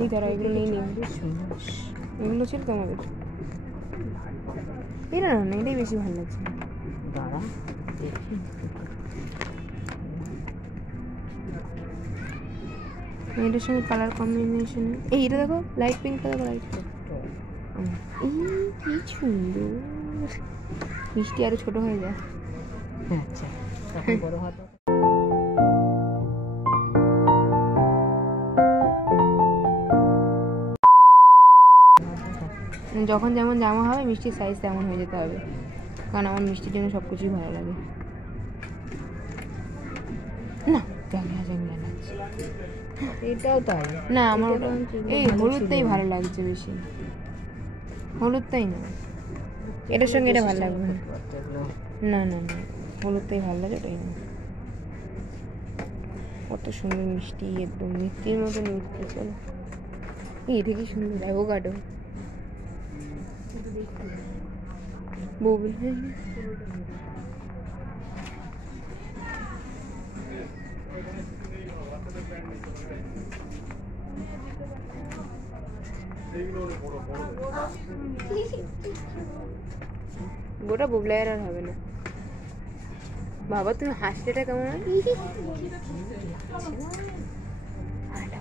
এই তারা এগুলো নেই নি, এগুলো ছিল তোমাদের। এটা না, এটাই বেশি ভালো লাগছে। দাঁড়া দেখি। এটার সঙ্গে কালার কম্বিনেশন, এই এটা দেখো লাইট পিঙ্কটা দেখো, লাইট কি সুন্দর। মিষ্টি আরো ছোট হয়ে যায়। আচ্ছা তখন বড় হতো। যখন যেমন জামা হবে মিষ্টির সাইজ তেমন হয়ে যেতে হবে, কারণ আমার মিষ্টির জন্য সব কিছুই ভালো লাগে। না জ্যাংলা জ্যাংলা লাগছে। এটাও তাই না আমার ওটা এই হলুদটাই ভালো লাগছে বেশি, হলুদটাই না, এটার সঙ্গে এটা ভালো লাগবে না। না না না হলুদটাই ভালো লাগে, ওটাই না। কত সুন্দর মিষ্টি, একদম মিষ্টির মতন মিষ্টি। চলো এটা কি সুন্দর অ্যাভোকাডো বুবলি। গোটা বুবলাইয়ের আর হবে না। বাবা তুমি হাসতেটা কেমন?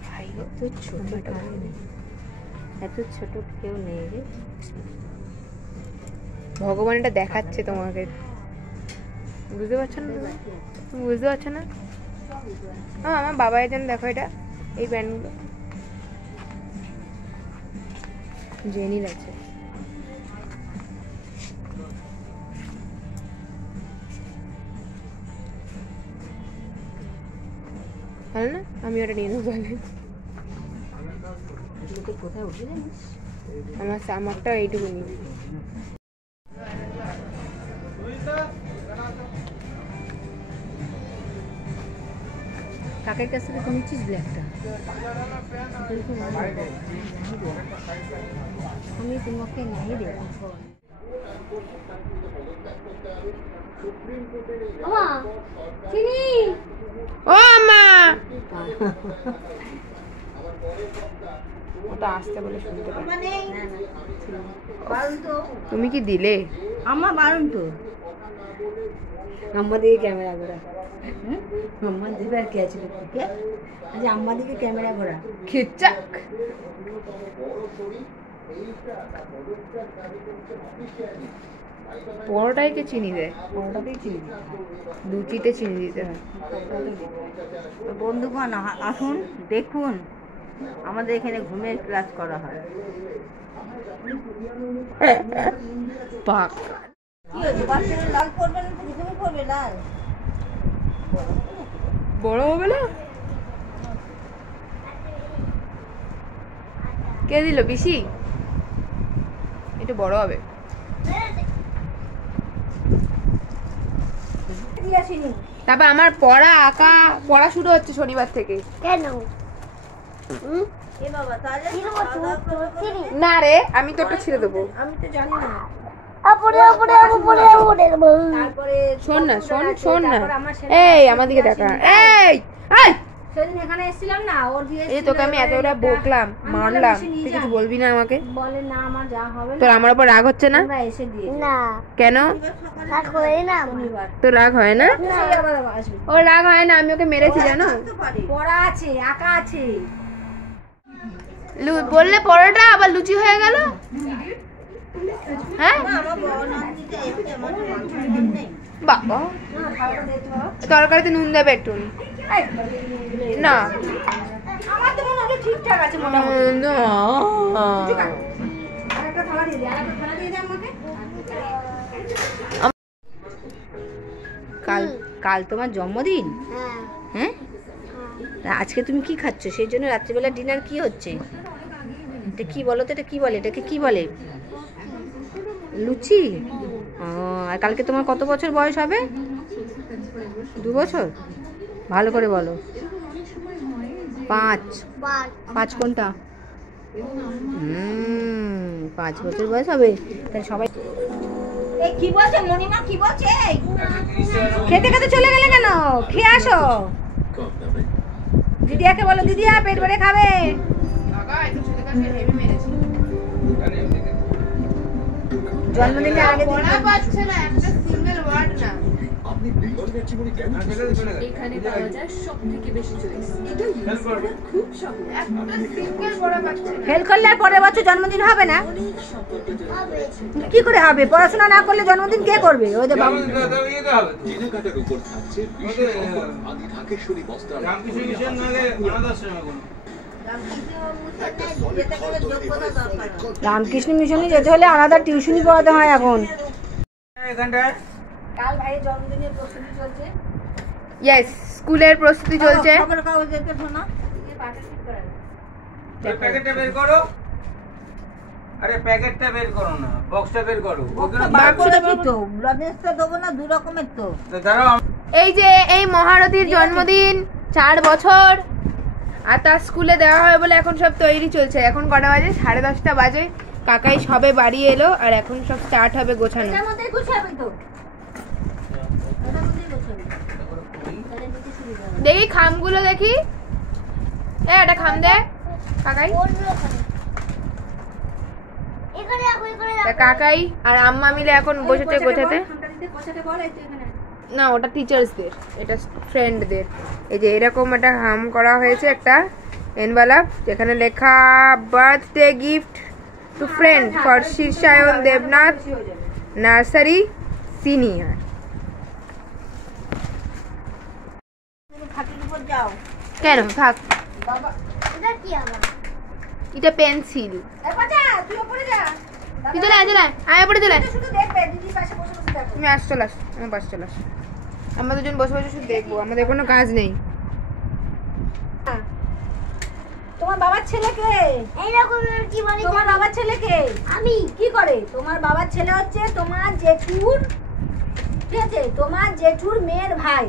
ভাই এত ছোট, এত ছোট কেউ নেই রে। ভগবান এটা দেখাচ্ছে তোমাকে, বুঝতে পারছো না? তুমি বুঝতে পারছো না? হ্যাঁ আমার বাবার জন্য দেখো এটা, এই প্যান্টগুলো জেনির আছে। ভালো না? আমি ওটা নিয়ে নেবো। কোথায় উঠে জানিস? আমারটা এইটুকু নিই। কাকের কাছ থেকে কিনেছিস ব্ল্যাকটা? আমি তোমাকে নাই দেবো। ও মা ওটা আসতে বলে শুনতে পারি। তুমি কি দিলে? আমার বারণ তো, আম্মা দিকে ক্যামেরা ঘোরা। আম্মা দেবে আর কে আছে? আজ আম্মা দিকে ক্যামেরা ঘোরা। খিচাক পরোটাইকে চিনি দেয়, পরোটাতেই চিনি দিতে হয়, লুচিতে চিনি দিতে হয়। বন্ধুগণ আসুন দেখুন, আমাদের এখানে ঘুমের ক্লাস করা হয়। পাক লাল করবে না, তুমি করবে লাল, বড় হবে না? কে দিল? পিসি? একটু বড় হবে। তারপর আমার পড়া শুরু হচ্ছে শনিবার থেকে। কেন? না রে, আমি তোরটা ছেড়ে দেবো। আমি তো জানি না। শোন না, শোন না, এই আমার দিকে দেখা। এই সেদিন এখানে এসেছিলাম না, ওর বিয়ে এই তোকে আমি এতটা বকলাম, মারলাম, তুই কিছু বলবি না আমাকে? বলে না আমার যা হবে তোর আমার উপর রাগ হচ্ছে না? না, এসে দিয়ে না কেন? রাগ হয় না, তোর রাগ হয় না? ও রাগ হয় না, আমি ওকে মেরেছি জানো? পড়া আছে, আঁকা আছে। বললে পরোটা আবার লুচি হয়ে গেল। হ্যাঁ বাবা, তরকারিতে নুন দেবে একটু না? আমার তো মনে হলো ঠিকঠাক আছে মোটামুটি। আরেকটা থালা দিয়ে দে, আরেকটা থালা দিয়ে দে আমাকে। কাল তোমার জন্মদিন? হ্যাঁ, আজকে তুমি কি খাচ্ছ? সেই জন্য রাত্রিবেলা ডিনার কি হচ্ছে? এটা কি বলো তো, এটা কি বলে, এটাকে কি বলে? লুচি। আর কালকে তোমার কত বছর বয়স হবে? 2 বছর? ভালো করে বলো। 5 কোনটা? 5 বছর বয়স হবে। তাহলে সবাই কি বলছে মনিমা, কি বলছে? খেতে খেতে চলে গেলে কেন? খেয়ে আসো। দিদিয়াকে বলো, দিদিয়া পেট ভরে খাবে। জন্মদিনের আগে পড়া পাচ্ছে না, একটা সিঙ্গেল ওয়ার্ড না। এখানে পাওয়া যায় সবথেকে বেশি চয়েস। এটা ইউজ করা খুব সহজ। একটা সিঙ্গেল পড়া পাচ্ছে না। ফেল করলে আর পরের বছর জন্মদিন হবে না? অনেক সম্পর্ক জড়িত। কি করে হবে? পড়াশোনা না করলে জন্মদিন কে করবে? ওই যে বাবু জিনাঘাটার উপর থাকছে বিশেষ অফার আদি ঢাকেশ্বরী বস্ত্রালয়। রামকৃষ্ণ মিশন নালে অনাথ আশ্রমে কোনো রামকৃষ্ণ মিশনে যেতে হলে আলাদা টিউশনি পড়াতে হয় এখন। এখানটায় কাল ভাইয়ের জন্মদিনের প্রস্তুতি চলছে। ইয়েস, স্কুলের প্রস্তুতি চলছে। খবরের কাগজ দেখতে শোনো। প্যাকেটটা বের করো। আরে প্যাকেটটা বের করো না, বক্সটা বের করো। বাক্সটা কি তো ব্লাডেসটা দেবো না, দু রকমের তো। তো দাঁড়াও, এই যে এই মহারথীর জন্মদিন, 4 বছর, আর তার স্কুলে দেওয়া হয় বলে এখন সব তৈরি চলছে। এখন কটা বাজে? 10:30 বাজে। কাকাই সবে বাড়ি এলো আর এখন সব স্টার্ট হবে গোছানো। এটার মধ্যেই গুছাবে তো। এটার মধ্যেই গুছাবে। দেখি খামগুলো দেখি। একটা খাম দে কাকাই। তা কাকাই আর আম্মা মিলে এখন বসেছে গোছাতে। না, ওটা টিচার্সদের, এটা ফ্রেন্ডদের। এই যে এরকম একটা হাম করা হয়েছে, একটা এনভেলপ যেখানে লেখা birthday gift to friend for Shirshayan Debnath nursery senior. কেন থাক, এটা পেন্সিল। তুই চলে আয়, চলে আয়, আয় পড়ে চলে আয়। তুমি আস, চলে আস, আমার পাশে চলে আস। আমরা দুজন বসে বসে শুধু দেখবো, আমাদের কোনো কাজ নেই। তোমার বাবার ছেলেকে তোমার বাবার ছেলেকে আমি কি করে? তোমার বাবার ছেলে হচ্ছে তোমার জেঠুর, ঠিক আছে, তোমার জেঠুর মেয়ের ভাই।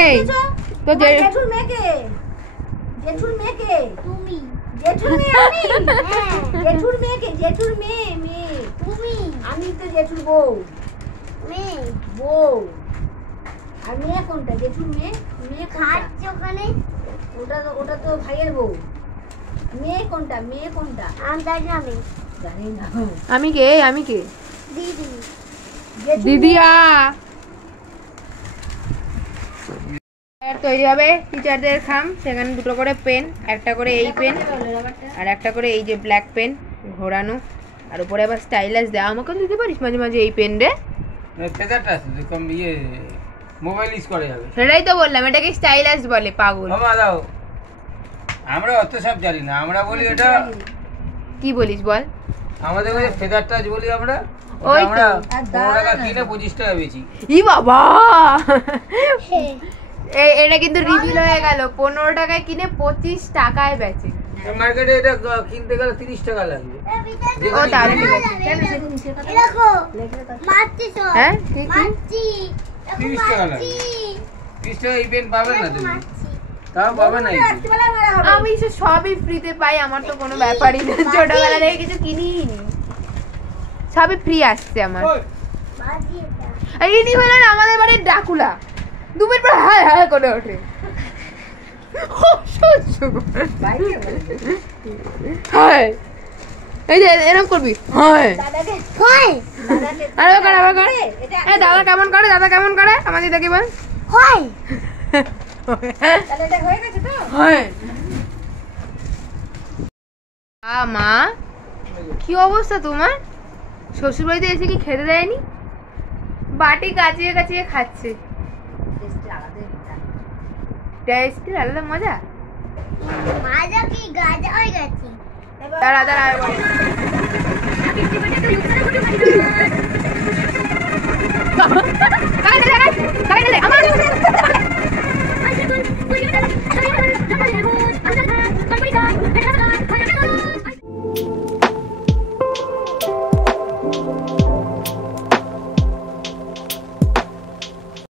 এই তো তোমার জেঠুর মেয়েকে, জেঠুর মেয়েকে তুমি, জেঠুর মেয়ে আমি, জেঠুর মেয়েকে, জেঠুর মেয়ে, মেয়ে তুমি, আমি তো জেঠুর বউ, মেয়ে বউ। আর মেয়ে কোনটা? জেঠুর মেয়ে, মেয়ে খাচ্ছে ওখানে, ওটা তো ভাইয়ের বউ। মেয়ে কোনটা? মেয়ে কোনটা? আমি জানি না, জানি না। আমি কে? আমি কে? দিদি, দিদিয়া। তৈরি হবে টিচারদের খাম, সেখানে 2টো করে পেন, একটা করে এই পেন আর একটা করে এই যে ব্ল্যাক পেন ঘোরানো, আর উপরে আবার স্টাইলাস দেওয়া। আমাকে দিতে পারিস মাঝে মাঝে এই পেন রে? পেজারটা আছে দেখুন, ইয়ে মোবাইল ইউজ করে যাবে। সেটাই তো বললাম, এটাকে স্টাইলাস বলে, পাগল। মামা দাও, আমরা অত সব জানি না, আমরা বলি এটা কি বলিস বল? আমাদের কাছে ফেদার টাচ বলি আমরা। ওই তো। আমরা 15 টাকা কিনে 25 টাকা বেচি। ই বাবা, এটা কিন্তু রিভিল হয়ে গেল। 15 টাকায় কিনে 25 টাকায় বেচে। মার্কেটে এটা কিনতে গেলে 30 টাকা লাগবে। ও তাহলে ঠিক আছে। হ্যাঁ ঠিক আছে। 30 টাকা লাগবে। 30 টাকা এই পেন পাবে না তুমি, তাও পাবে না। আমি সবই ফ্রিতে পাই, আমার তো কোনো ব্যাপারই না। ছোটবেলা থেকে কিছু কিনিই নি, সবই ফ্রি আসছে আমার। আর ইনি হলেন আমাদের বাড়ির ডাকুলা, 2 মিনিট পর হায় হায় করে ওঠে। হায়, এই যে এরকম করবি, হায় আরে কর, আবার কর। এই দাদা কেমন করে, দাদা কেমন করে আমাদের দেখি বল। হয় মা, কি অবস্থা তোমার? শ্বশুর বাড়িতে এসে কি খেতে দেয়নি? বাটি কাচিয়ে কাচিয়ে খাচ্ছে। টেস্টের আলাদা মজা। দাঁড়া দাঁড়া,